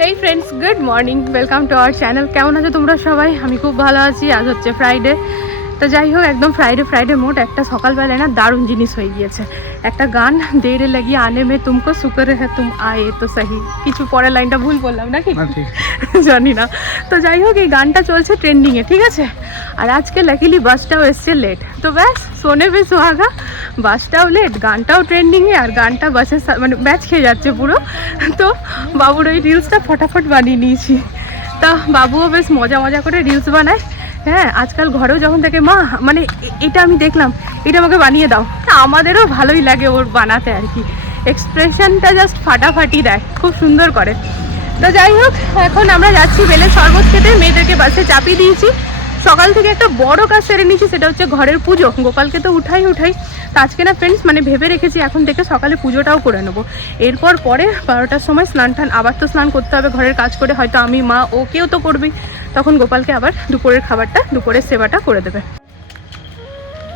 Hey friends, good morning. Welcome to our channel. কেমন আছো তোমরা সবাই? আমি খুব ভালো আছি। আজ হচ্ছে ফ্রাইডে। তো যাই হোক, একদম ফ্রাইডে মোড একটা সকালবেলায় না দারুণ জিনিস হয়ে গিয়েছে। একটা গান দেরে লাগি আনে মে তুমকো শুকর হ্যাঁ তুম আয়ে তো সহি। কিছু পরের লাইনটা ভুল বললাম নাকি? জানি না। তো যাই হোক, এই গানটা চলছে ট্রেন্ডিংয়ে, ঠিক আছে? আর আজকে লাকিলি বাসটাও এসছে লেট। তো ব্যাস শোনে বে সোহাগা, বাসটাও লেট, গানটাও ট্রেন্ডিংয়ে, আর গানটা বাসের মানে ম্যাচ খেয়ে যাচ্ছে পুরো। তো বাবুর ওই রিলসটা ফটাফট বানিয়ে নিয়েছি। তা বাবুও বেশ মজা করে রিলস বানায়। হ্যাঁ, আজকাল ঘরেও যখন থাকে মা মানে এটা আমি দেখলাম, এটা আমাকে বানিয়ে দাও। আমাদেরও ভালোই লাগে ওর বানাতে আর কি। এক্সপ্রেশনটা জাস্ট ফাটাফাটি দেয়, খুব সুন্দর করে। তো যাই হোক, এখন আমরা যাচ্ছি বেলের শরবত খেতে। মেয়েদেরকে বাসে চাপিয়ে দিয়েছি। সকাল থেকে একটা বড় কাজ সেরে নিয়েছি, সেটা হচ্ছে ঘরের পুজো। গোপালকে তো উঠাই তা আজকে না ফ্রেন্ডস মানে ভেবে রেখেছি এখন থেকে সকালে পুজোটাও করে নেবো। এরপর পরে 12টার সময় স্নান আবার তো স্নান করতে হবে ঘরের কাজ করে, হয়তো আমি মা ও কেউ তো করবেই। তখন গোপালকে আবার দুপুরের খাবারটা, দুপুরের সেবাটা করে দেবে।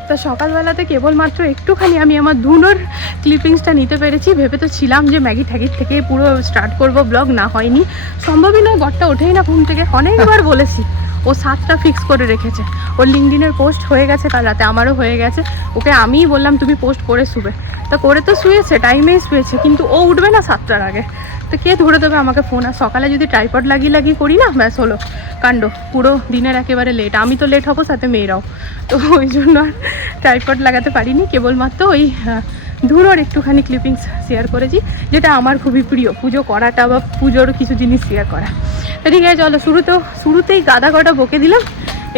তা সকালবেলাতে কেবলমাত্র একটুখানি আমি আমার ধুনোর ক্লিপিংসটা নিতে পেরেছি। ভেবে তো ছিলাম যে ম্যাগি ঠ্যাগির থেকে পুরো স্টার্ট করব ব্লগ, না হয়নি, সম্ভবই নয়। ঘরটা ওঠেই না ঘুম থেকে, অনেকবার বলেছি। ও 7টা ফিক্স করে রেখেছে। ওর লিঙ্কডিনের পোস্ট হয়ে গেছে কাল রাতে, আমারও হয়ে গেছে। ওকে আমিই বললাম তুমি পোস্ট করে শুবে, তা করে তো শুয়েছে, টাইমেই শুয়েছে, কিন্তু ও উঠবে না 7টার আগে। তো কে ধরে দেবে আমাকে ফোন? আর সকালে যদি ট্রাইপড লাগিয়ে করি না, ব্যাস হলো কাণ্ড, পুরো দিনের একেবারে লেট। আমি তো লেট হবো, সাথে মেয়েরাও। তো ওই জন্য আর ট্রাইপড লাগাতে পারিনি। কেবলমাত্র ওই ধুনোর একটুখানি ক্লিপিংস শেয়ার করেছি, যেটা আমার খুবই প্রিয়, পুজো করাটা বা পুজোর কিছু জিনিস শেয়ার করা। ঠিক আছে, চলো শুরুতেই গাদা কটা বকে দিলাম।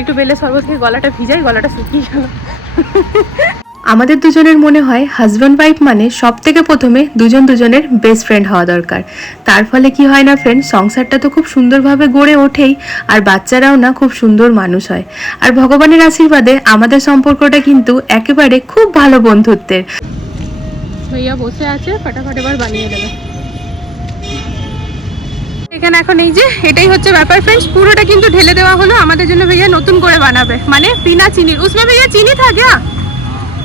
একটু বেলে শরবত খেয়ে গলাটা ভিজাই, গলাটা শুকিয়ে গেল। আমাদের দুজনের মনে হয় হাজব্যান্ড ওয়াইফ মানে সব থেকে প্রথমে দুজনের বেস্ট ফ্রেন্ড হওয়া দরকার। তার ফলে কি হয় না ফ্রেন্ড, সংসারটা তো খুব সুন্দরভাবে গড়ে ওঠেই, আর বাচ্চারাও না খুব সুন্দর মানুষ হয়। আর ভগবানের আশীর্বাদে আমাদের সম্পর্কটা কিন্তু একেবারে খুব ভালো বন্ধুত্বের। ভাইয়া বসে আছে, ফাটাফাট এবার বানিয়ে দেবে। এখানে এখন এই যে এটাই হচ্ছে ব্যাপার ফ্রেন্ডস, পুরোটা কিন্তু ঢেলে দেওয়া হলো। আমাদের জন্য ভাইয়া নতুন করে বানাবে, মানে বিনা চিনির। उसमें भैया चीनी था क्या?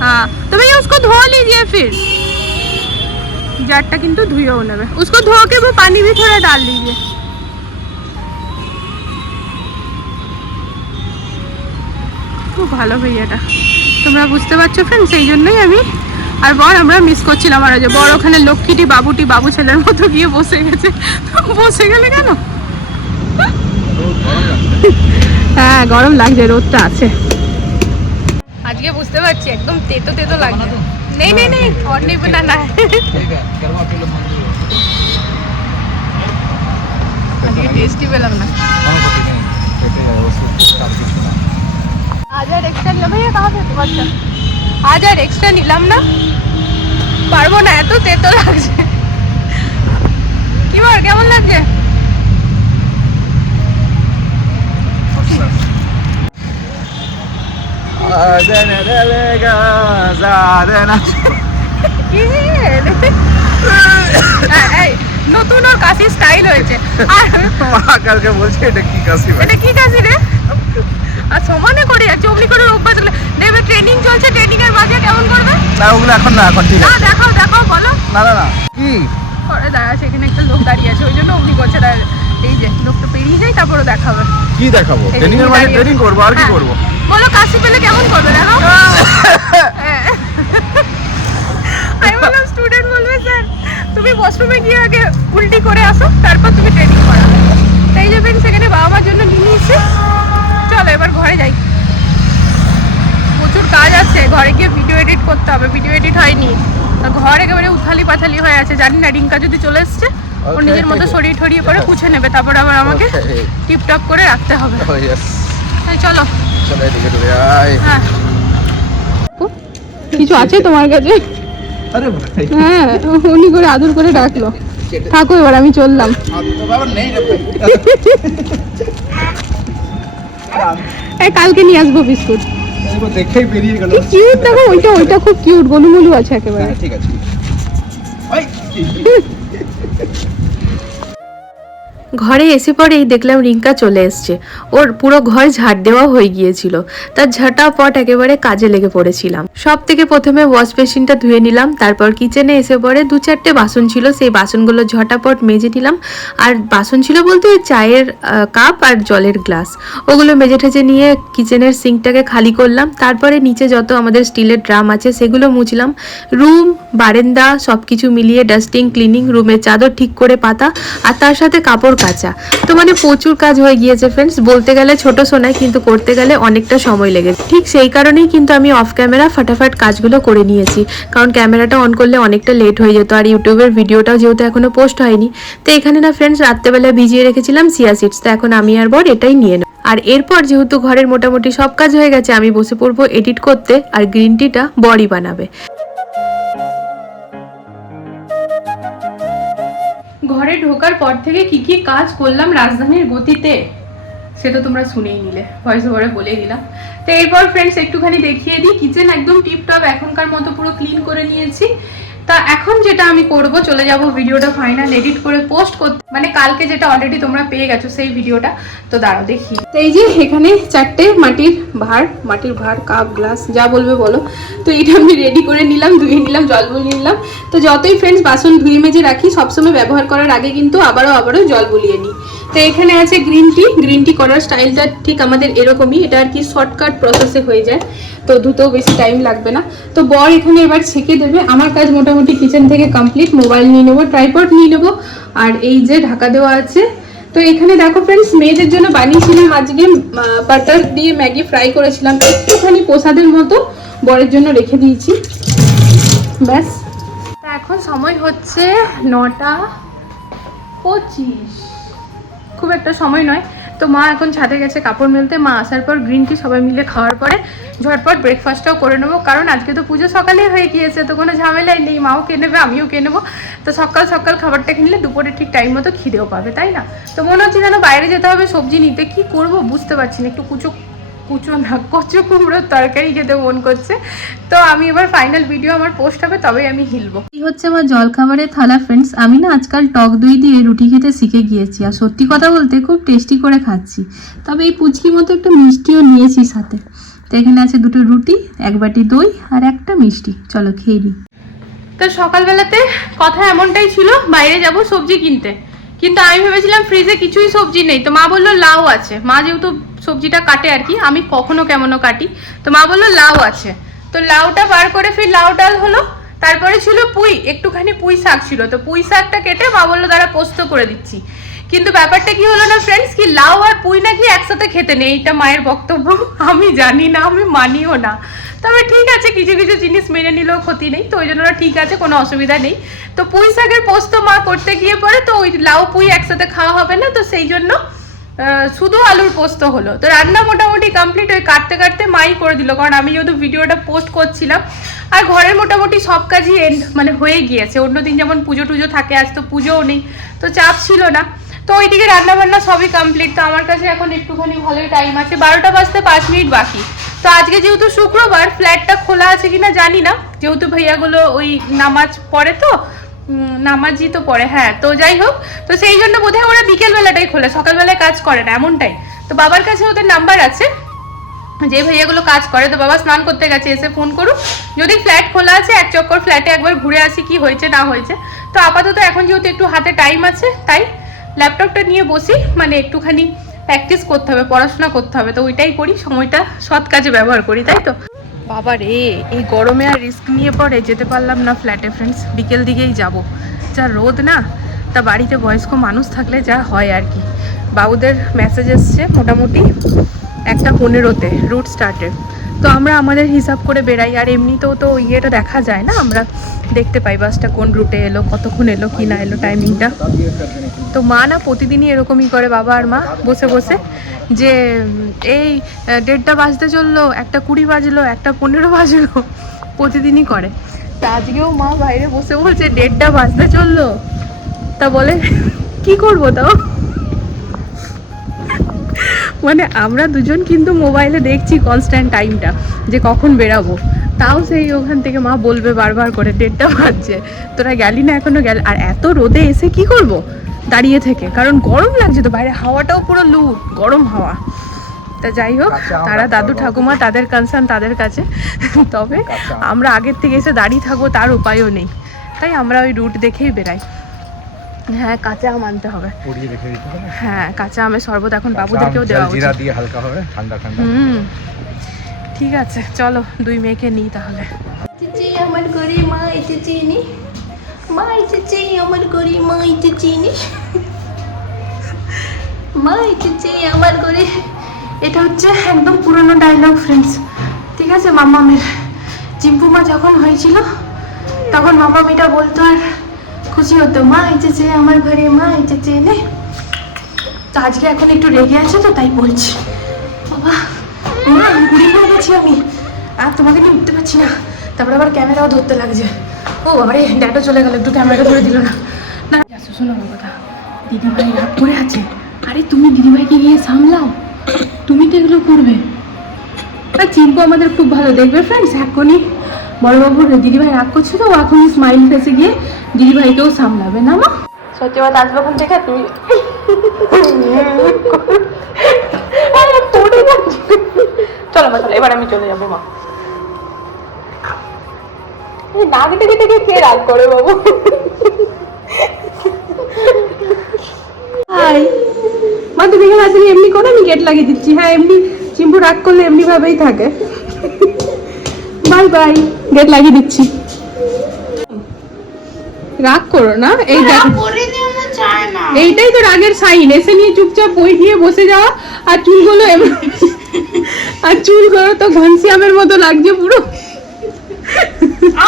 हाँ, तो भैया उसको धो लीजिए फिर। জারটা কিন্তু ধুয়েও নেবে, उसको धो के वो पानी भी थोड़ा डाल लीजिए। খুব ভালো ভাইয়াটা, তোমরা বুঝতে পারছো ফ্রেন্ডস। এই জন্যই আমি আর বর আমরা মিস করছিলাম। আর যে বড় ওখানে লক্ষ্মীটি বাবু ছেলের মতো গিয়ে বসে গেছে। বসে গেলে কেন? হ্যাঁ গরম লাগছে, রোদটা আছে আজকে, বুঝতে পারছি একদম তেতো লাগছে। নেই और नहीं बनाना है। আজকে টেস্টি পেলাম না। আজার এক্সট্রা নিলাম ভাইয়া, কাহা पे अच्छा আজার এক্সট্রা নিলাম না, পারবো না, এত তেতো লাগছে। কি বল, কেমন লাগছে? নতুন ওর কাশি স্টাইল হয়েছে। কালকে বলছে এটা কি কাশি, এটা কি কাশি রে? আর সমানে করে যাচ্ছে, অমনি করে অভ্যাস গুলো দেখবে। ট্রেনিং চলছে, ট্রেনিং এর মাঝে কেমন করবে? না ওগুলো এখন না, এখন ঠিক আছে। দেখাও বলো। না কি করে দাঁড়া, সেখানে একটা লোক দাঁড়িয়ে আছে, ওই জন্য অমনি করছে। এই যে লোকটা পেরিয়ে যায়, তারপরে দেখাবে। কি দেখাবো? ট্রেনিং এর মাঝে ট্রেনিং করবো, আর কি করবো? বলো কাশি পেলে কেমন করবে, দেখাও। আমি বললাম স্টুডেন্ট বলবে স্যার তুমি ওয়াশরুমে গিয়ে আগে উল্টি করে আসো, তারপর তুমি ট্রেনিং করাবে। তাই যে ফ্রেন্ড সেখানে বাবা মার জন্য নিয়ে নিয়েছে। চলো এবার ঘরে যাই, প্রচুর কাজ আছে। ঘরে গিয়ে ভিডিও এডিট করতে হবে, ভিডিও এডিট হয়নি। ঘর একেবারে উথালি পাথালি হয়ে আছে। জানি না রিঙ্কা যদি চলে এসছে, ও নিজের মতো ছড়িয়ে করে পুছে নেবে, তারপর আবার আমাকে টিপটপ করে রাখতে হবে। চলো হ্যাঁ, কিছু আছে তোমার কাছে? হ্যাঁ, উনি করে আদর করে ডাকলো। থাকো এবার, আমি চললাম। কালকে নিয়ে আসবো বিস্কুট। দেখেই বেরিয়ে গেল। কিউট দেখো, ওইটা খুব কিউট, গোলুমলু আছে একেবারে। ঠিক আছে। ঘরে এসে পরেই দেখলাম রিঙ্কা চলে এসছে। ওর পুরো ঘর ঝাড় দেওয়া হয়ে গিয়েছিল, তার ঝাঁটাপট একেবারে কাজে লেগে পড়েছিলাম। সব থেকে প্রথমে ওয়াশ বেসিনটা ধুয়ে নিলাম, তারপর কিচেনে এসে পরে 2-4টে বাসন ছিল, সেই বাসনগুলো ঝটাপট মেজে নিলাম। আর বাসন ছিল বলতে ওই চায়ের কাপ আর জলের গ্লাস, ওগুলো মেজে ঠেজে নিয়ে কিচেনের সিঙ্কটাকে খালি করলাম। তারপরে নিচে যত আমাদের স্টিলের ড্রাম আছে সেগুলো মুছলাম। রুম, বারান্দা সব কিছু মিলিয়ে ডাস্টিং, ক্লিনিং, রুমের চাদর ঠিক করে পাতা, আর তার সাথে কাপড় কাচা। তো মানে প্রচুর কাজ হয়ে গিয়েছে ফ্রেন্ডস। বলতে গেলে ছোট সোনায়, কিন্তু করতে গেলে অনেকটা সময় লেগেছে। ঠিক সেই কারণেই কিন্তু আমি অফ ক্যামেরা ফাটাফাট কাজগুলো করে নিয়েছি, কারণ ক্যামেরাটা অন করলে অনেকটা লেট হয়ে যেত, আর ইউটিউবের ভিডিওটাও যেহেতু এখনো পোস্ট হয়নি। তো এখানে না ফ্রেন্ডস রাত্রেবেলা ভিজিয়ে রেখেছিলাম চিয়া সিডস, তো এখন আমি আর বর এটাই নিয়ে নেব। আর এরপর যেহেতু ঘরের মোটামুটি সব কাজ হয়ে গেছে, আমি বসে পড়বো এডিট করতে, আর গ্রিন টিটা বরই বানাবে। ঘরে ঢোকার পর থেকে কি কি কাজ করলাম রাজধানীর গতিতে সেটা তোমরা শুনেই নিলে, ভয়েস ওভারে বলেই দিলাম। তো এরপর ফ্রেন্ডস একটুখানি দেখিয়ে দিই, কিচেন একদম টিপটপ এখনকার মতো পুরো ক্লিন করে নিয়েছি। তা এখন যেটা আমি করব, চলে যাব ভিডিওটা ফাইনাল এডিট করে পোস্ট করতে, মানে কালকে যেটা অলরেডি তোমরা পেয়ে গেছো সেই ভিডিওটা। তো দাঁড়াও দেখি। তো এই যে এখানে 4টে মাটির ভাঁড়, কাপ, গ্লাস, যা বলবে বলো। তো এটা আমি রেডি করে নিলাম, ধুয়ে নিলাম, জল বুলিয়ে নিলাম। তো যতই ফ্রেন্ডস বাসন ধুয়ে মেজে রাখি, সবসময় ব্যবহার করার আগে কিন্তু আবারও জল বুলিয়ে নিই। তো এখানে আছে গ্রিন টি করার স্টাইলটা ঠিক আমাদের এরকমই, এটা আর কি শর্টকাট প্রসেসে হয়ে যায়, তো ধুতেও বেশি টাইম লাগবে না। তো বর এখানে এবার ছেঁকে দেবে। আমার কাজ মোটামুটি কিচেন থেকে কমপ্লিট। মোবাইল নিয়ে নেবো, ট্রাইপড নিয়ে নেবো, আর এই যে ঢাকা দেওয়া আছে। তো এখানে দেখো ফ্রেন্ডস, মেয়েদের জন্য বানিয়েছিলাম আজকে বাটার দিয়ে ম্যাগি ফ্রাই করেছিলাম, একটুখানি প্রসাদের মতো বরের জন্য রেখে দিয়েছি, ব্যাস। তা এখন সময় হচ্ছে 9:25, খুব একটা সময় নয়। তো মা এখন ছাদে গেছে কাপড় মেলতে, মা আসার পর গ্রিন টি সবাই মিলে খাওয়ার পরে ঝটপট ব্রেকফাস্টটাও করে নেবো, কারণ আজকে তো পুজো সকালেই হয়ে গিয়েছে, তো কোনো ঝামেলাই নেই। মাও কে নেবে, আমিও কে নেবো। তো সকাল খাবারটা কিনলে দুপুরে ঠিক টাইম মতো খিদেও পাবে, তাই না? তো মনে হচ্ছে যেন বাইরে যেতে হবে সবজি নিতে, কি করব বুঝতে পারছি না। একটু কচু কুমড়োর তরকারি খেতে মন করছে। তো আমি এবার ফাইনাল ভিডিও আমার পোস্ট হবে, তবেই আমি হিলবো। এই হচ্ছে আমার জলখাবারের থালা ফ্রেন্ডস। আমি না আজকাল টক দই দিয়ে রুটি খেতে শিখে গিয়েছি, আর সত্যি কথা বলতে খুব টেস্টি করে খাচ্ছি। তবে এই পুচকি মতো একটা মিষ্টিও নিয়েছি সাথে। তো এখানে আছে 2টো রুটি, 1 বাটি দই আর একটা মিষ্টি। চলো খেয়ে নিই। তো সকালবেলাতে কথা এমনটাই ছিল, বাইরে যাব সবজি কিনতে, কিন্তু আমি ভেবেছিলাম ফ্রিজে কিছুই সবজি নেই। তো মা বললো লাউ আছে, মা যেহেতু সবজিটা কাটে আর কি, আমি কখনো কেমনও কাটি। তো মা বললো লাউ আছে, তো লাউটা বার করে ফির লাউ ডাল হলো। তারপরে ছিল একটুখানি পুঁই শাক ছিল, তো পুঁই শাকটা কেটে মা বললো দাঁড়া পোস্ত করে দিচ্ছি। কিন্তু ব্যাপারটা কি হলো না ফ্রেন্ডস, কি লাউ আর পুঁই নাকি একসাথে খেতে নেই, এইটা মায়ের বক্তব্য। আমি জানি না, আমি মানিও না। তবে ঠিক আছে, কিছু কিছু জিনিস মেনে নিলেও ক্ষতি নেই, তো ওই জন্য ঠিক আছে, কোনো অসুবিধা নেই। তো পুঁই শাকের পোস্ত মা করতে গিয়ে পরে, তো ওই লাউ পুঁই একসাথে খাওয়া হবে না, তো সেই জন্য শুধু আলুর পোস্ত হলো। তো রান্না মোটামুটি কমপ্লিট, ওই কাটতে মাই করে দিল, কারণ আমি যেহেতু ভিডিওটা পোস্ট করছিলাম। আর ঘরের মোটামুটি সব কাজই মানে হয়ে গিয়েছে। অন্যদিন যেমন পুজো টুজো থাকে, আজ তো পুজোও নেই, তো চাপ ছিল না। তো ওইদিকে রান্না বান্না সবই কমপ্লিট। তো আমার কাছে এখন একটুখানি ভালোই টাইম আছে, 12টা বাজতে 5 মিনিট বাকি। তো আজকে যেহেতু শুক্রবার, ফ্ল্যাটটা খোলা আছে কিনা জানি না, যেহেতু ভাইয়াগুলো ওই নামাজ পড়ে, তো নামাজই তো পড়ে, হ্যাঁ। তো যাই হোক, তো সেই জন্য বোধহয় ওরা বিকেলবেলাটাই খোলে, সকালবেলায় কাজ করে না এমনটাই। তো বাবার কাছে ওদের নাম্বার আছে, যে ভাইয়াগুলো কাজ করে। তো বাবা স্নান করতে গেছে, এসে ফোন করুক, যদি ফ্ল্যাট খোলা আছে এক চক্কর ফ্ল্যাটে একবার ঘুরে আসি কি হয়েছে না হয়েছে। তো আপাতত এখন যেহেতু একটু হাতে টাইম আছে, তাই ল্যাপটপটা নিয়ে বসি, মানে একটুখানি প্র্যাকটিস করতে হবে, পড়াশোনা করতে হবে, তো ওইটাই করি, সময়টা সৎ কাজে ব্যবহার করি, তাই তো। বাবা রে, এই গরমে আর রিস্ক নিয়ে পরে যেতে পারলাম না ফ্ল্যাটে ফ্রেন্ডস, বিকেল দিকেই যাব, যা রোদ না। তা বাড়িতে বয়স্ক মানুষ থাকলে যা হয় আর কি। বাবুদের মেসেজ এসছে মোটামুটি 1:15-তে রুট স্টার্টের। তো আমরা আমাদের হিসাব করে বেরাই, আর এমনিতেও তো ইয়েটা দেখা যায় না, আমরা দেখতে পাই বাসটা কোন রুটে এলো, কতক্ষণ এলো কি না এলো, টাইমিংটা। তো মা না প্রতিদিনই এরকমই করে, বাবা আর মা বসে বসে, যে এই 1:30 বাজতে চললো, 1:20 বাজলো, 1:15 বাজলো, প্রতিদিনই করে। তা আজকেও মা বাইরে বসে বলছে 1:30 বাজতে চললো। তা বলে কি করবো তাও, মানে আমরা দুজন কিন্তু মোবাইলে দেখছি কনস্ট্যান্ট টাইমটা, যে কখন বেরাবো। তাও সেই ওখান থেকে মা বলবে বারবার করে 1:30 বাজছে, তোরা গেলি না এখনো, আর এত রোদে এসে কি করব, দাঁড়িয়ে থেকে, কারণ গরম লাগছে তো বাইরে, হাওয়াটাও পুরো লু গরম হাওয়া। তা যাই হোক, তারা দাদু ঠাকুমা তাদের কনসার্ন তাদের কাছে, তবে আমরা আগের থেকে এসে দাঁড়িয়ে থাকবো তার উপায়ও নেই, তাই আমরা ওই রুট দেখেই বেরাই। হ্যাঁ, কাঁচা আম আনতে হবে। হ্যাঁ, কাঁচা আমের শরবত এখন বাবুদেরকেও দেওয়া উচিত। জিরা দিয়ে হালকা হবে, ঠান্ডা ঠান্ডা। ঠিক আছে, চলো দুই মেয়েকে নিই তাহলে। আমার ঘরে মা এসেছে, মা এসেছে আমার ঘরে, মা এসেছে, মা এসেছে আমার ঘরে। এটা হচ্ছে একদম পুরনো ডায়লগ ফ্রেন্ডস, ঠিক আছে? মামামের চিম্পুমা যখন হয়েছিল তখন মামাম এটা বলতো আর খুশি হতো, মা এসেছে আমার ঘরে, মা এসেছে নে। তো আজকে এখন একটু রেগে আছে তো তাই বলছি। বাবা মা ঘুরে হয়ে গেছি আমি, আর তোমাকে নিয়ে উঠতে পারছি না, তারপরে আবার ক্যামেরাও ধরতে লাগছে। ও বাবারে, ড্যাডও চলে গেল, একটু ক্যামেরাটা ধরে দিল না। না শোনো আমার কথা, দিদিভাই রাগ করে আছে। আরে তুমি দিদিভাইকে গিয়ে সামলাও, তুমি তো এগুলো করবে। আর চিম্পু আমাদের খুব ভালো দেখবে ফ্রেন্ডস, এখনই বড়বাবুর দিদিভাই রাগ করছে তো এখনই স্মাইল ফেসে গিয়ে দিদিভাইকেও সামলাবে না মা। সত্যি কথা আসবে ওখান থেকে তুমি চলো মা, চলো এবার আমি চলে যাবো মা। না কেটে কেটে কে রাগ করে বাবু? হাই মা, তুমি এখানে আসলে এমনি করো, আমি গেট লাগিয়ে দিচ্ছি। হ্যাঁ, এমনি চিম্পু রাগ করলে এমনি ভাবেই থাকে। বাই বাই, গেট লাগিয়ে দিচ্ছি। রাগ করো না, এই দেখো এইটাই তো রাগের সাইন, এসে নিয়ে চুপচাপ বই দিয়ে বসে যাওয়া। আর চুলগুলো আর চুলগুলো তো ঘনশ্যামের মতো লাগছে পুরো।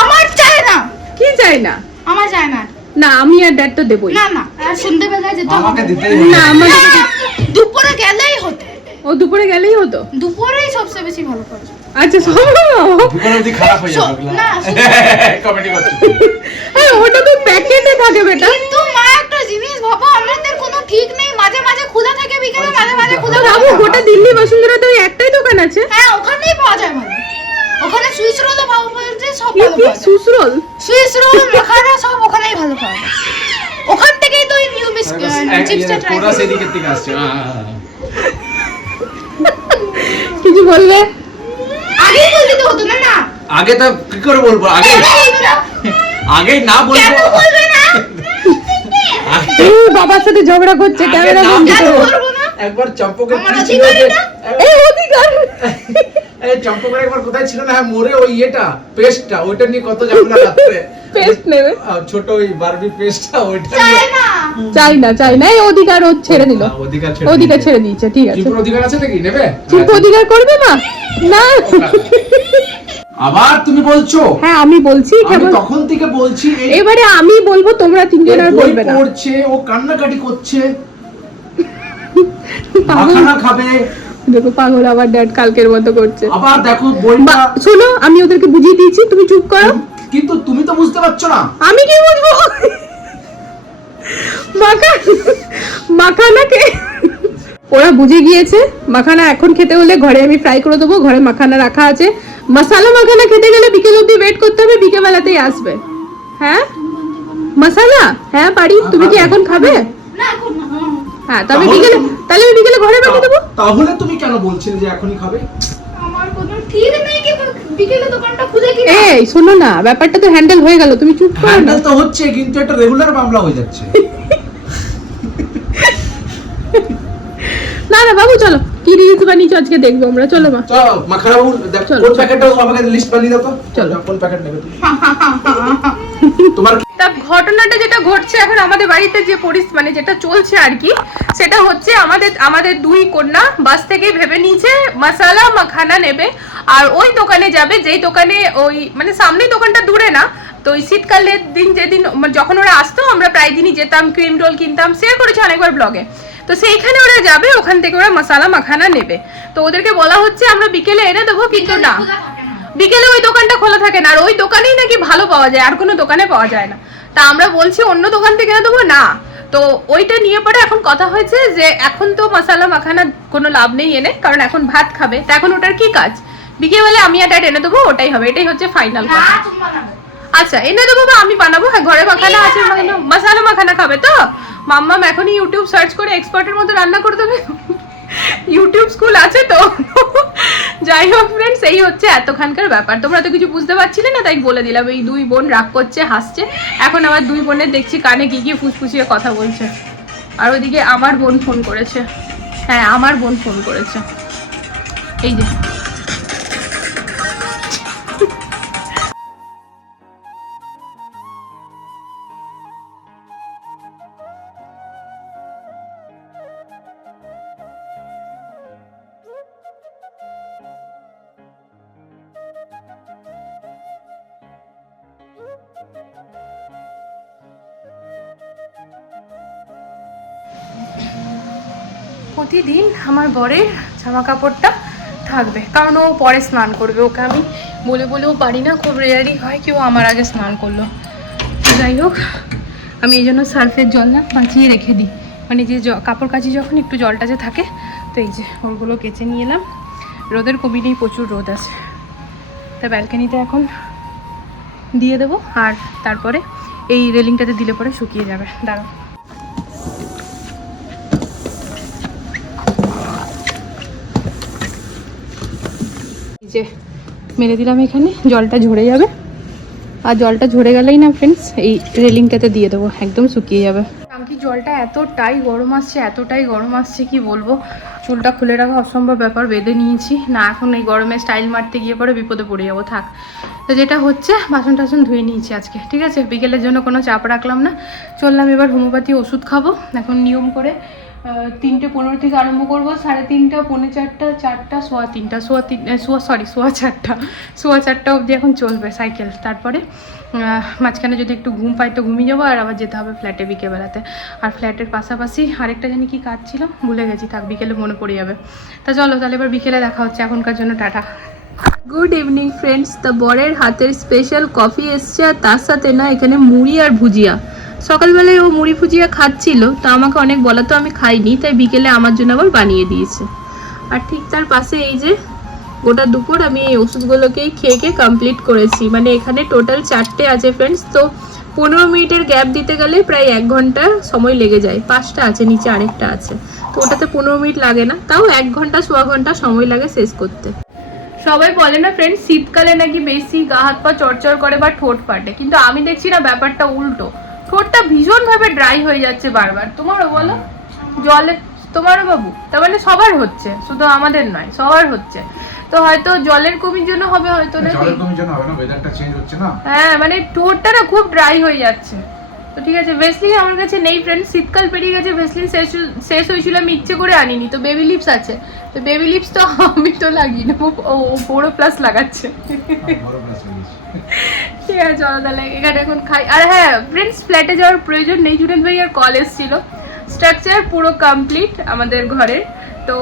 আমার চাই না। কি চাই না? আমার চাই না। না, আমি আর ড্যাড তো দেবই না না, শুনতে পেলে যেতে আমাকে হবে। দিতেই না, আমার দুপুরে গেলেই হতো। ও দুপুরে গেলেই হতো। দুপুরেই সবচেয়ে বেশি ভালো কাজ। আচ্ছা দুপুরে অবধি খারাপ হয়ে যাবে। না, কমেডি করছি। ওটা তো প্যাকেটে থাকে বেটা। কিন্তু মা একটা জিনিস ভাবো, আমাদের কোনো ঠিক নেই, মাঝে মাঝে খোলা থাকে বিকেলে, মাঝে মাঝে খোলা বাবু, থাকে। গোটা দিল্লি বসুন্ধরাতে ওই একটাই দোকান আছে। হ্যাঁ, ওখানেই পাওয়া যায় ভালো। ওখানে সুইস রোলও ভালো পাওয়া যায়, সব কি ভালো কি পাওয়া যায়। সুসরোল? সুইস রোল, মাখানা সব ওখানেই ভালো পাওয়া যায়। ওখান থেকেই তো নিউ চিপসটা ট্রাই তোরা সেদিকের থেকে আসছে। কিছু বলবে? আগেই বলতে তো হতো না। না আগে তো কি করে বলবো? আগে আগে না কেন বলবো। বলবে না? এই বাবার সাথে ঝগড়া করছে, আগে ক্যামেরা না বন্ধ কেন করো। বলবো না? একবার চম্পকের আমার কি ছিল অধিকার যে এটা? এই অধিকার এই চম্পকের একবার কোথায় ছিল না, হ্যাঁ মোরে ওই ইয়েটা পেস্টটা, ওইটা নিয়ে কত ঝামেলা রাখতে। পেস্ট নেবে? ছোট ওই বারবি পেস্টটা, ওইটা চাই নিয়ে না। চাই না, এই অধিকার ও ছেড়ে দিল। অধিকার ছেড়ে দিয়েছে, ঠিক আছে। চিম্পুর অধিকার আছে নাকি নেবে? চিম্পু অধিকার করবে না? না আবার তুমি বলছো? হ্যাঁ আমি বলছি, আমি কেমন তখন থেকে বলছি এই এবারে আমি বলবো, তোমরা তিনজন আর বই বলবে না। পড়ছে, ও কান্নাকাটি করছে, পাগল। মাখানা খাবে, দেখো পাগল আবার ড্যাড কালকের মতো করছে। আবার দেখো বইটা। শোনো, আমি ওদেরকে বুঝিয়ে দিয়েছি, তুমি চুপ করো। কিন্তু তুমি তো বুঝতে পারছো না। আমি কি বুঝবো? মাখানাকে ওরা বুঝে গিয়েছে। মাখানা এখন খেতে হলে ঘরে আমি ফ্রাই করে দেবো, ঘরে মাখানা রাখা আছে। মশালা মাখানা খেতে গেলে বিকেল অব্দি ওয়েট করতে হবে, বিকেল বেলাতেই আসবে। হ্যাঁ মশালা, হ্যাঁ পারি। তুমি কি এখন খাবে? না এখন না। হ্যাঁ তবে বিকেলে, তাহলে আমি বিকেলে ঘরে পাঠিয়ে দেবো। তাহলে তুমি কেন বলছিলে যে এখনই খাবে? আমার কোনো ঠিক নেই কি বিকেলে দোকানটা খুলে কি না? এই শোনো না, ব্যাপারটা তো হ্যান্ডেল হয়ে গেল, তুমি চুপ করো না। হ্যান্ডেল তো হচ্ছে, কিন্তু এটা রেগুলার মামলা হয়ে যাচ্ছে। না না বাবু চলো, কি রিলস বানিয়েছো আজকে দেখবো আমরা। চলো মা চলো মাখানা বাবু, দেখ চলো, কোন চলো। প্যাকেটটা আমাকে লিস্ট বানিয়ে দাও তো। চলো। কোন প্যাকেট নেবে তুমি? তোমার তা ঘটনাটা যেটা ঘটছে এখন আমাদের বাড়িতে যে মানে যেটা চলছে আর কি, সেটা হচ্ছে আমাদের দুই কন্যা বাস থেকে ভেবে নিয়েছে মশালা মাখানা নেবে, আর ওই দোকানে যাবে যেই দোকানে ওই মানে সামনে দোকানটা দূরে না, তো ওই শীতকালের দিন যেদিন যখন ওরা আসতো আমরা প্রায় দিনই যেতাম, ক্রিম রোল কিনতাম, শেয়ার করেছি অনেকবার ব্লগে। তো সেইখানে ওরা যাবে, ওখান থেকে ওরা মশালা মাখানা নেবে। তো ওদেরকে বলা হচ্ছে আমরা বিকেলে এনে দেবো, কিন্তু না, বিকেলে ওই দোকানটা খোলা থাকে না, আর ওই দোকানেই নাকি ভালো পাওয়া যায়, আর কোনো দোকানে পাওয়া যায় না। তা আমরা বলছি অন্য দোকান থেকে এনে দেবো না। তো ওইটা নিয়ে পরে এখন কথা হয়েছে যে এখন তো মশালা মাখানা কোনো লাভ নেই এনে, কারণ এখন ভাত খাবে, তা এখন ওটার কি কাজ? বিকেলবেলা আমি আর ড্যাড এনে দেবো, ওটাই হবে, এটাই হচ্ছে ফাইনাল কথা। আচ্ছা এনে দেবো বা আমি বানাবো? হ্যাঁ ঘরে মাখানা আছে, মশালা মাখানা খাবে তো? মাম্মাম এখনই ইউটিউব সার্চ করে এক্সপার্টের মতো রান্না করে দেবে। ইউটিউব স্কুল আছে তো। যাই হোক ফ্রেন্ডস, এই হচ্ছে এতখানকার ব্যাপার। তোমরা তো কিছু বুঝতে পারছিলে না, তাই বলে দিলাম। এই দুই বোন রাগ করছে, হাসছে। এখন আবার দুই বোনের দেখছি কানে কি ফুসফুসিয়ে কথা বলছে। আর ওইদিকে আমার বোন ফোন করেছে। হ্যাঁ আমার বোন ফোন করেছে, এই যে। প্রতিদিন আমার বরের জামা কাপড়টা থাকবে, কারণ ও পরে স্নান করবে। ওকে আমি বলেও পারি না, খুব রেয়ারই হয় কি ও আমার আগে স্নান করলো। যাই হোক, আমি এই জন্য সার্ফের জল না বাঁচিয়ে রেখে দিই, মানে যে কাপড় কাচি যখন একটু জলটা যে থাকে। তো এই যে ওগুলো কেচে নিয়ে এলাম। রোদের কমি নেই, প্রচুর রোদ আছে। তা ব্যালকানিতে এখন দিয়ে দেবো, আর তারপরে এই রেলিংটাতে দিলে পরে শুকিয়ে যাবে। দাঁড়াও, যে মেরে দিলাম, এখানে জলটা ঝরে যাবে। আর জলটা ঝরে গেলেই না ফ্রেন্ডস, এই রেলিংটাতে দিয়ে দেবো, একদম শুকিয়ে যাবে। টাঙ্কি জলটা এতটাই গরম আসছে কি বলবো। চুলটা খুলে রাখা অসম্ভব ব্যাপার, বেঁধে নিয়েছি না। এখন এই গরমে স্টাইল মারতে গিয়ে পরে বিপদে পড়ে যাবো, থাক। তো যেটা হচ্ছে, বাসন টাসন ধুয়ে নিয়েছি আজকে, ঠিক আছে। বিকেলের জন্য কোনো চাপ রাখলাম না, চললাম এবার হোমিওপ্যাথি ওষুধ খাবো। এখন নিয়ম করে 3:15 থেকে আরম্ভ করবো, 3:30, 4:45, 4টা, 3:15, 4:15 অবধি এখন চলবে সাইকেল। তারপরে মাঝখানে যদি একটু ঘুম পাই তো ঘুমিয়ে যাবো, আর আবার যেতে হবে ফ্ল্যাটে বিকেলবেলাতে। আর ফ্ল্যাটের পাশাপাশি আরেকটা জানি কি কাজ ছিল, ভুলে গেছি, থাক বিকেলে মনে পড়ে যাবে। তা চলো তাহলে এবার বিকেলে দেখা হচ্ছে, এখনকার জন্য টাটা। Good evening friends. তা বরের হাতের স্পেশাল কফি এসছে, আর তার সাথে না এখানে মুড়ি আর ভুজিয়া। সকালবেলায় ও মুড়ি ভুজিয়া খাচ্ছিল, তো আমাকে অনেক বলা, তো আমি খাইনি, তাই বিকেলে আমার জন্য আবার বানিয়ে দিয়েছে। আর ঠিক তার পাশে এই যে গোটা দুপুর আমি এই ওষুধগুলোকেই খেয়ে কমপ্লিট করেছি। মানে এখানে টোটাল 4টে আছে ফ্রেন্ডস, তো 15 মিনিটের গ্যাপ দিতে গেলে প্রায় 1 ঘন্টা সময় লেগে যায়। 5টা আছে, নিচে আরেকটা আছে, তো ওটাতে 15 মিনিট লাগে না, তাও 1 ঘন্টা সোয়া ঘন্টা সময় লাগে শেষ করতে। সবাই বলে না ফ্রেন্ডস, শীতকালে নাকি বেশি গা হাত পা চড়চড় করে বা ঠোঁট ফাটে, কিন্তু আমি দেখছি না ব্যাপারটা উল্টো। ঠোঁটটা ভীষণভাবে ড্রাই হয়ে যাচ্ছে বারবার। তোমারও বলো? জলে তোমারও বাবু? তার মানে সবার হচ্ছে, শুধু আমাদের নয়, সবার হচ্ছে। তো হয়তো জলের কমির জন্য হবে, হয়তো না জলের কমির জন্য হবে না, ওয়েদারটা চেঞ্জ হচ্ছে না। হ্যাঁ মানে ঠোঁটটা না খুব ড্রাই হয়ে যাচ্ছে। তো ঠিক আছে, ভেসলিন আমার কাছে নেই ফ্রেন্ড, শীতকাল পেরিয়ে গেছে, ভেসলিন শেষ হয়েছিল, আমি ইচ্ছে করে আনিনি। তো বেবি লিপস আছে, তো বেবি লিপস তো আমি তো লাগিয়ে নেবো, ও বড় প্লাস লাগাচ্ছে। ঠিক আছে চলো তাহলে এখানে এখন খাই। আর হ্যাঁ ফ্রেন্ডস, ফ্ল্যাটে যাওয়ার প্রয়োজন নেই, জুনেদ ভাই আর কল এসেছিল। স্ট্রাকচার পুরো কমপ্লিট আমাদের ঘরের, তো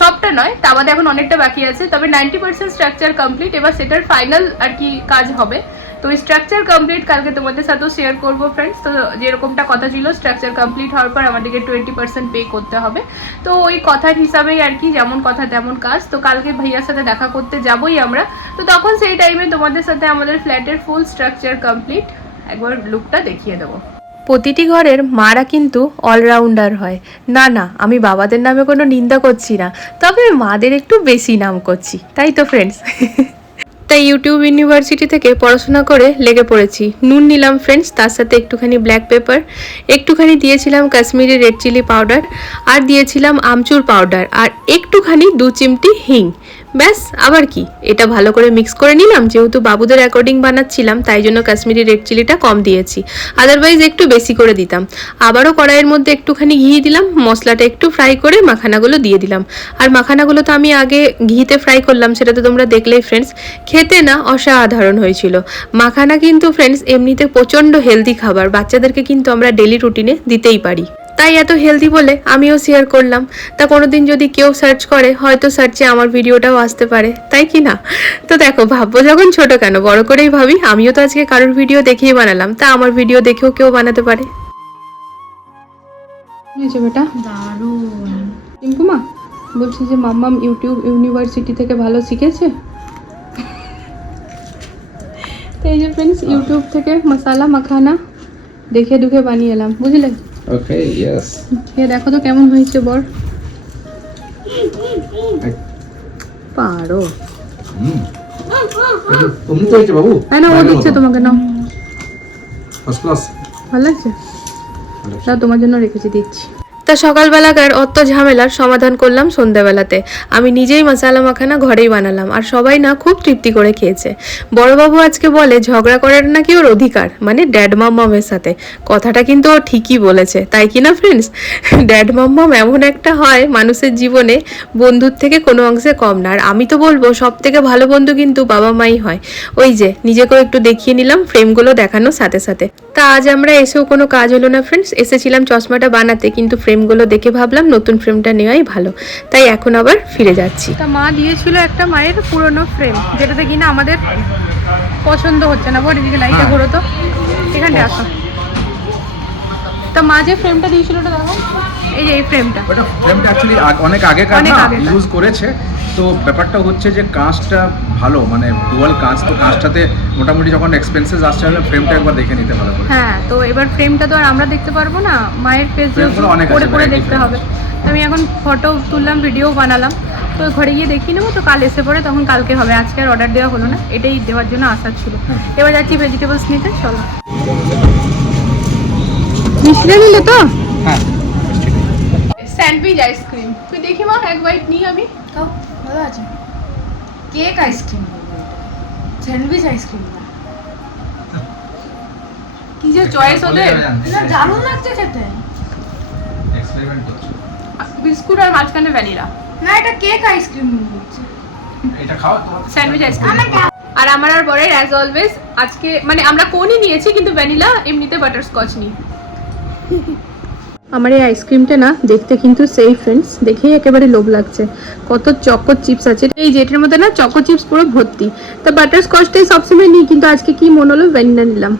সবটা নয়, তা বাদে এখন অনেকটা বাকি আছে, তবে 90% স্ট্রাকচার কমপ্লিট। এবার সেটার ফাইনাল আর কি কাজ হবে। তো স্ট্রাকচার কমপ্লিট কালকে তোমাদের সাথেও শেয়ার করবো ফ্রেন্ডস। তো যেরকমটা কথা ছিল, স্ট্রাকচার কমপ্লিট হওয়ার পর আমাদেরকে 20% পে করতে হবে। তো ওই কথার হিসাবেই আর কি, যেমন কথা তেমন কাজ। তো কালকে ভাইয়ার সাথে দেখা করতে যাবোই আমরা, তো তখন সেই টাইমে তোমাদের সাথে আমাদের ফ্ল্যাটের ফুল স্ট্রাকচার কমপ্লিট একবার লুকটা দেখিয়ে দেবো। প্রতিটি ঘরের মারা কিন্তু অলরাউন্ডার হয়। না না, আমি বাবাদের নামে কোনো নিন্দা করছি না, তবে মাদের একটু বেশি নাম করছি, তাই তো ফ্রেন্ডস। তাই ইউটিউব ইউনিভার্সিটি থেকে পড়াশোনা করে লেগে পড়েছি। নুন নিলাম ফ্রেন্ডস, তার সাথে একটুখানি ব্ল্যাক পেপার, একটুখানি দিয়েছিলাম কাশ্মীরি রেড চিলি পাউডার, আর দিয়েছিলাম আমচুর পাউডার, আর একটুখানি 2 চিমটি হিং। ব্যাস, আবার কি, এটা ভালো করে মিক্স করে নিলাম। যেহেতু বাবুদের অ্যাকর্ডিং বানাচ্ছিলাম, তাই জন্য কাশ্মীরি রেড চিলিটা কম দিয়েছি, আদারওয়াইজ একটু বেশি করে দিতাম। আবারও কড়াইয়ের মধ্যে একটুখানি ঘি দিলাম, মশলাটা একটু ফ্রাই করে মাখানাগুলো দিয়ে দিলাম। আর মাখানাগুলো তো আমি আগে ঘিতে ফ্রাই করলাম, সেটা তো তোমরা দেখলেই ফ্রেন্ডস। খেতে না অসাধারণ হয়েছিল। মাখানা কিন্তু ফ্রেন্ডস এমনিতে প্রচণ্ড হেলদি খাবার, বাচ্চাদেরকে কিন্তু আমরা ডেলি রুটিনে দিতেই পারি, তাই এত হেলদি বলে আমিও শেয়ার করলাম। তা কোনোদিন যদি কেউ সার্চ করে, হয়তো সার্চে আমার ভিডিওটাও আসতে পারে, তাই কি না? তো দেখো, ভাববো যখন ছোট কেন, বড় করেই ভাবি। আমিও তো আজকে কারোর ভিডিও দেখেই বানালাম, তা আমার ভিডিও দেখেও কেউ বানাতে পারে। বেটা দারুণ। টিঙ্কুমা বলছি যে মাম্মাম ইউটিউব ইউনিভার্সিটি থেকে ভালো শিখেছে। তো এই যে ফ্রেন্ডস ইউটিউব থেকে মশালা মাখানা দেখে দুখে বানিয়ে এলাম, বুঝলে? ওকে ইয়েস খেয়ে দেখো তো কেমন হয়েছে বর। পারো তুমি তো হয়েছে বাবু, তাই না? ও দিচ্ছে তোমাকে, নাও। First class. ভালো লাগছে? তাও তোমার জন্য রেখেছি, দিচ্ছি। তা সকালবেলাকার অত ঝামেলার সমাধান করলাম সন্ধ্যাবেলাতে। আমি নিজেই মশালা মাখানা ঘরেই বানালাম, আর সবাই না খুব তৃপ্তি করে খেয়েছে। বড়বাবু আজকে বলে ঝগড়া করার নাকি ওর অধিকার, মানে ড্যাড মাম্মামের সাথে। কথাটা কিন্তু ও ঠিকই বলেছে, তাই কি না ফ্রেন্ডস? ড্যাড মাম্মাম এমন একটা হয় মানুষের জীবনে, বন্ধুর থেকে কোনো অংশে কম না। আর আমি তো বলবো সব থেকে ভালো বন্ধু কিন্তু বাবা মাই হয়। ওই যে নিজেকেও একটু দেখিয়ে নিলাম ফ্রেমগুলো দেখানোর সাথে সাথে। তা আজ আমরা এসেও কোনো কাজ হলো না ফ্রেন্ডস। এসেছিলাম চশমাটা বানাতে, কিন্তু ফ্রেমগুলো দেখে ভাবলাম নতুন ফ্রেমটা নেওয়াই ভালো, তাই এখন আবার ফিরে যাচ্ছি। তা মা দিয়েছিল একটা মায়ের পুরনো ফ্রেম, যেটাতে কিনা আমাদের পছন্দ হচ্ছে না। বড় দিকে লাইটে ঘোরো তো, এখানটা আসো। তা মা যে ফ্রেমটা দিয়েছিল ওটা দেখো, এই যে এই ফ্রেমটা। ওটা ফ্রেমটা অ্যাকচুয়ালি অনেক আগেকার অনেক না, আগেকার। ইউজ করেছে। তো ব্যাপারটা হচ্ছে যে কাঁচটা ভালো, মানে ডুয়াল কাঁচ, তো কাঁচটাতে মোটামুটি যখন এক্সপেন্সেস আসছে হলে ফ্রেমটা একবার দেখে নিতে ভালো করে। হ্যাঁ, তো এবার ফ্রেমটা তো আর আমরা দেখতে পারবো না, মায়ের ফেস ফ্রেমগুলো অনেক আছে, করে করে variety দেখতে frame হবে। তো আমি এখন ফটো তুললাম, ভিডিও বানালাম, তো ঘরে গিয়ে দেখিয়ে নেবো। তো কাল এসে পরে তখন কালকে হবে, আজকে আর অর্ডার দেওয়া হলো না, এটাই দেওয়ার জন্য আসার ছিল। এবার যাচ্ছি ভেজিটেবলস নিতে, চলো। মিশিয়ে নিলে তো হ্যাঁ স্যান্ডউইচ আইসক্রিম, তুই দেখি মা এক বাইট নিই আমি। খাও, ভালো আছে। কেক আইসক্রিম, স্যান্ডউইচ আইসক্রিম না। কি যে চয়েস ওদের, না, দারুণ লাগছে খেতে। এক্সপেরিমেন্ট করছো। বিস্কুট আর মাঝখানে ভ্যানিলা। না, এটা কেক আইসক্রিম বলছে। এটা খাও তোমার। Sandwich ice cream. আর আমার আর বরের অ্যাজ অলওয়েজ আজকে মানে আমরা কোনই নিয়েছি, কিন্তু ভ্যানিলা, এমনিতে বাটারস্কচ নিই। আমার এই আইসক্রিমটা না দেখতে কিন্তু সেই ফ্রেন্ডস, দেখেই একেবারে লোভ লাগছে। কত চকো চিপস আছে, এই যেটার মধ্যে না চকো চিপস পুরো ভর্তি। তো বাটারস্কচটাই সবসময় নিই, কিন্তু আজকে কি মনে হলো ভ্যানিলা নিলাম।